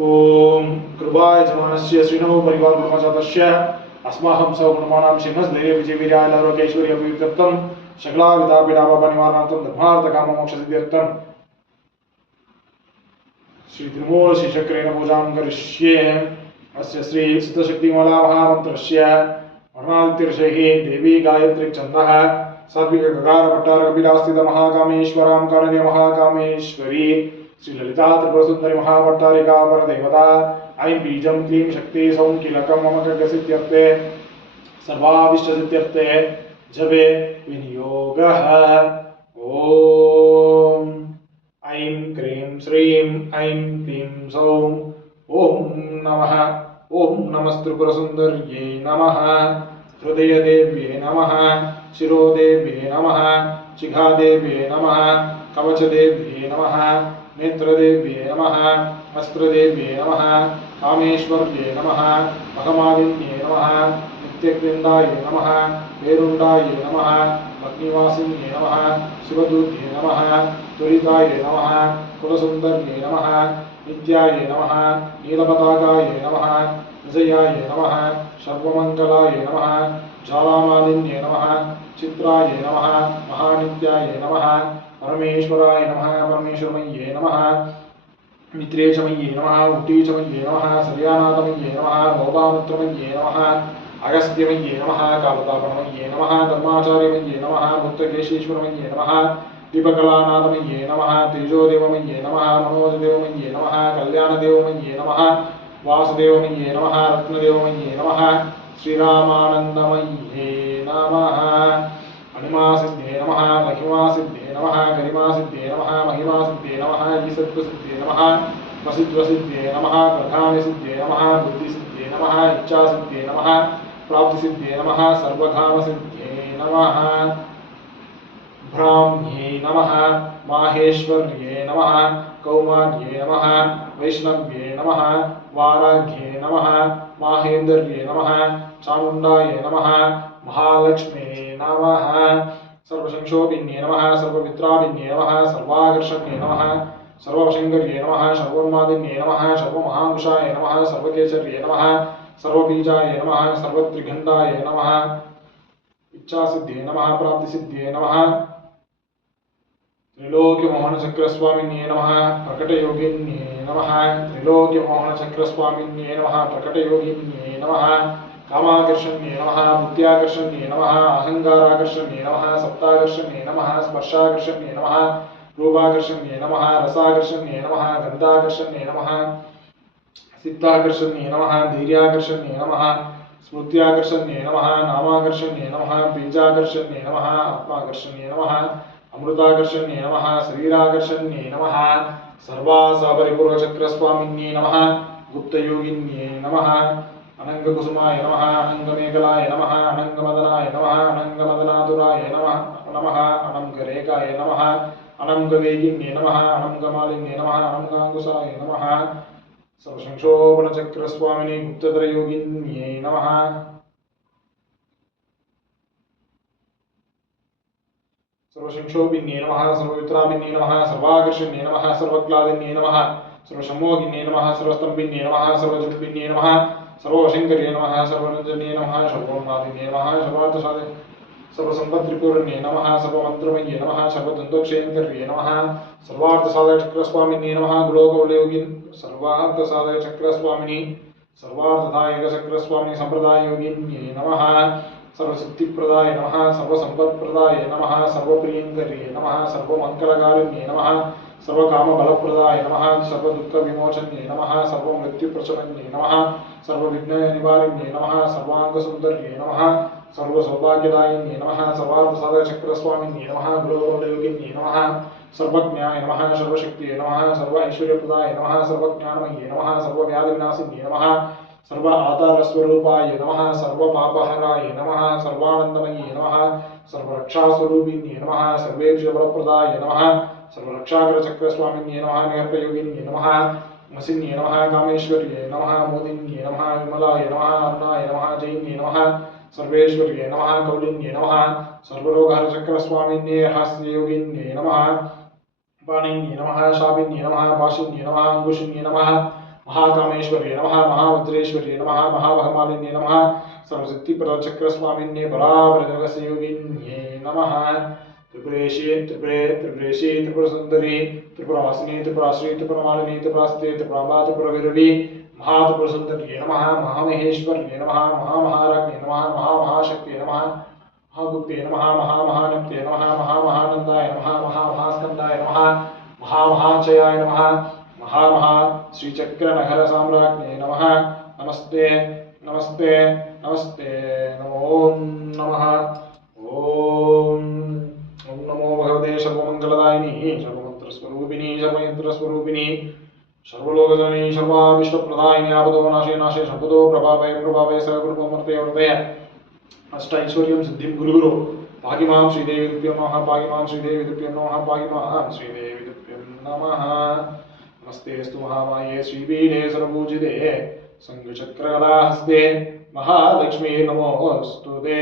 ओम कृपाय जमानस्य श्रीनव परिवार ब्रह्मजातस्य अस्माकं सौगुणमानां सिंहस्धैर्य विजयवीर्यालौकेश्वर्य अभियुक्तत्वं शकला विदापीडापापनिवारणार्थं धर्मार्थकाममोक्षसिद्ध्यर्थं श्री त्रिमूल श्रीचक्रेण पूजां करिष्ये। अस्य श्री सिद्धशक्तिमाला महामन्त्रस्य वर्णादित्यर्षैः देवी गायत्री छन्दः सात्विक गकार भट्टार कपिलास्थित महाकामेश्वरां कानने महाकामेश्वरी श्री ललिता त्रिपुरसुंदरी महाभट्टारिका परदेवता ऐं बीजं क्लीं शक्ति सौं कीलकं मम खड्गसिद्ध्यर्थे सर्वाभीष्टसिद्ध्यर्थे जपे विनियोगः। ॐ ऐं क्रीं श्रीं ऐं क्लीं सौं ॐ नमः। ॐ नमस्त्रिपुरसुन्दर्यै नमः। हृदयदेव्ये नमः। शिरोदेव्ये नमः। शिखादेव्ये नमः। कवचदेव्ये नमः। नेत्रदेव्ये नमः। अस्त्रदेव्ये नमः। कामेश्वर्ये नमः। महमालिन्ये नमः। नित्यकृन्दाये नमः। वेरुण्डाये नमः। अग्निवासिन्ये नमः। शिवदूत्ये नमः। त्वरिताये नमः। कुलसुन्दर्ये नमः। नित्याये नमः। नीलपताकाये नमः। विजयाये नमः। सर्वमङ्गलाय नमः। ज्वालामालिन्ये नमः। चित्राय नमः। महानित्याय नमः। परमेश्वराय नमः। परमेश्वरमय्ये नमः। मित्रेशमय्ये नमः। उट्टीचमय्ये नमः। सर्यानाथमय्ये नमः। लोपामुत्रमय्ये नमः। अगस्त्यमय्ये नमः। कालतापणमय्ये नमः। धर्माचार्यमय्ये नमः। मुक्तकेशीश्वरमय्ये नमः। दीपकलानाथमय्ये नमः। तेजोदेवमय्ये नमः। मनोजदेवमय्ये नमः। कल्याणदेवमय्ये नमः। वासुदेवमय्ये नमः। रत्नदेवमय्ये नमः। श्रीरामानन्दमय्ये नमः। अणिमासिद्धे नमः। महिमासिद्धे नमः। गरिमासिद्धे नमः। महिमासिद्धे नमः। ईसत्वसिद्धे नमः। वसित्वसिद्धे नमः। प्रधानसिद्धे नमः। बुद्धिसिद्धे नमः। इच्छासिद्धे नमः। प्राप्तिसिद्धे नमः। सर्वकामसिद्धे नमः। ब्राह्म्ये नमः। माहेश्वर्ये नमः। कौमार्ये नमः। वैष्णव्ये नमः। वाराघ्ये नमः। माहेन्द्र्ये नमः। चामुण्डाय नमः। महालक्ष्मे नमः। सर्वशंशोभिन्ये नमः। सर्वमित्राभिन्ये नमः। सर्वाकर्षण्ये नमः। सर्वशङ्कर्ये नमः। सर्वोन्मादिन्ये नमः। सर्वमहांशाय नमः। सर्वकेचर्ये नमः। सर्वबीजाय नमः। सर्वत्रिगण्डाय नमः। इच्छासिद्धे नमः। प्राप्तिसिद्धे नमः। त्रिलोक्यमोहनचक्रस्वामिन्ये नमः। प्रकटयोगिन्ये नमः। त्रिलोक्यमोहनचक्रस्वामिन्ये नमः। प्रकटयोगिन्ये नमः। कामाकर्षण्ये नमः। बुद्ध्याकर्षण्ये नमः। अहङ्काराकर्षण्ये नमः। सप्ताकर्षण्ये नमः। स्पर्शाकर्षण्ये नमः। रूपाकर्षण्ये नमः। रसाकर्षण्ये नमः। गन्धाकर्षण्ये नमः। सिद्धाकर्षण्ये नमः। धीर्याकर्षण्ये नमः। स्मृत्याकर्षण्ये नमः। नामाकर्षण्ये नमः। बीजाकर्षण्ये नमः। आत्माकर्षण्ये नमः। अमृताकर्षण्ये नमः। शरीराकर्षण्ये नमः। सर्वासापरिपूर्वचक्रस्वामिन्ये नमः। गुप्तयोगिन्ये नमः। अनङ्गकुसुमाय नमः। अनङ्गमेखलाय नमः। अनङ्गमदनाय नमः। अनङ्गमदनातुराय नमः। अनङ्गरेखाय नमः। अनङ्गवेगिन्ये नमः। अनङ्गमालिन्ये नमः। अनङ्गाङ्कुशाय नमः। सर्वशंशोभनचक्रस्वामिने गुप्तधरयोगिन्ये नमः। सर्वशंशोभिन्ये नमः। सर्ववित्राभिन्ये नमः। सर्वाकर्षण्ये नमः। सर्वक्लादिन्ये नमः। सर्वशम्मोगिन्ये नमः। सर्वस्तम्भिन्ये नमः। सर्वजगद्भिन्ये नमः। सर्वशङ्कर्ये नमः। सर्वरञ्जन्ये नमः। सर्वोन्मादिन्ये नमः। सर्वार्थसाधे सर्वसम्पत्त्रिपूर्णे नमः। सर्वमन्त्रमय्ये नमः। सर्वतन्त्रक्षयङ्कर्ये नमः। सर्वार्थसाधकचक्रस्वामिन्ये नमः। गुलोकवलयोगिन् सर्वार्थसाधकचक्रस्वामिनि सर्वार्थदायकचक्रस्वामिनि सम्प्रदाययोगिन्ये नमः। सर्वसिद्धिप्रदाय नमः। सर्वसम्पत्प्रदाय नमः। सर्वप्रियङ्कर्ये नमः। सर्वमङ्गलकारिण्ये नमः। सर्वकामबलप्रदाय नमः। सर्वदुःखविमोचन्ये नमः। सर्वमृत्युप्रशमन्ये नमः। सर्वविघ्ननिवारिण्ये नमः। सर्वाङ्गसुन्दर्ये नमः। सर्वसौभाग्यदायिन्ये नमः। सर्वार्थसाधकचक्रस्वामिन्ये नमः। गुलोकवलयोगिन्ये नमः। सर्वज्ञाय नमः। सर्वशक्तिये नमः। सर्व ऐश्वर्यप्रदाय नमः। सर्वज्ञानमय्ये नमः। सर्वव्याधिविनाशिन्ये नमः। सर्व आधारस्वरूपाय नमः। सर्वपापहराय नमः। सर्वानन्दमय्ये नमः। सर्वरक्षास्वरूपिण्ये नमः। सर्वेभ्यबलप्रदाय नमः। सर्वरक्षाकरचक्रस्वामिन्ये नमः। निगर्भयोगिन्ये नमः। वसिन्ये नमः। कामेश्वर्ये नमः। मोदिन्ये नमः। विमलाय नमः। अरुणाय नमः। जैन्ये नमः। सर्वेश्वर्ये नमः। कौलिन्ये नमः। सर्वरोगहरचक्रस्वामिन्ये हास्ययोगिन्ये नमः। पाणिन्ये नमः। शापिन्ये नमः। पाशिन्ये नमः। अंकुशिन्ये नमः। महाकामेश्वर्ये नमः महावज्रेश्वर्ये नमः महाभगमालिन्ये नमः सर्वशक्तिप्रदचक्रस्वामिन्ये परावरजगसयोगिन्ये नमः त्रिपुरेशी त्रिपुरसुन्दरी त्रिपुरासिनी त्रिपुराश्री त्रिपुरमालिनी त्रिपुरास्ते त्रिपुराम्बा त्रिपुरविरवी महात्रिपुरसुन्दर्ये नमः महामहेश्वर्ये नमः महामहाराज्ञे नमः महामहाशक्त्यै नमः महागुप्ते नमः महामहानप्ते नमः महामहानन्दाय नमः महामहास्कन्दाय नमः महामहाचयाय नमः महामहा श्रीचक्रनगरसाम्राज्ञे नमः नमस्ते नमस्ते नमस्ते नमो नमः ॐ नमो भगवते सर्वमङ्गलदायिनी सर्वमन्त्रस्वरूपिणी सर्वयन्त्रस्वरूपिणी सर्वलोकजननी सर्वाविष्टप्रदायिनी आपदो नाशे नाशे सर्वतो प्रभावे सर्वरूपमूर्ते अमृते अष्ट ऐश्वर्यं सिद्धिं गुरुगुरु पाहि मां श्रीदेवी तुभ्यं नमः पाहि मां श्रीदेवी तुभ्यं नमः पाहि मां श्रीदेवी तुभ्यं नमः नमस्तेऽस्तु महामाये श्रीपीठे सर्वपूजिते शङ्खचक्रगदाहस्ते महालक्ष्मी नमोऽस्तु ते।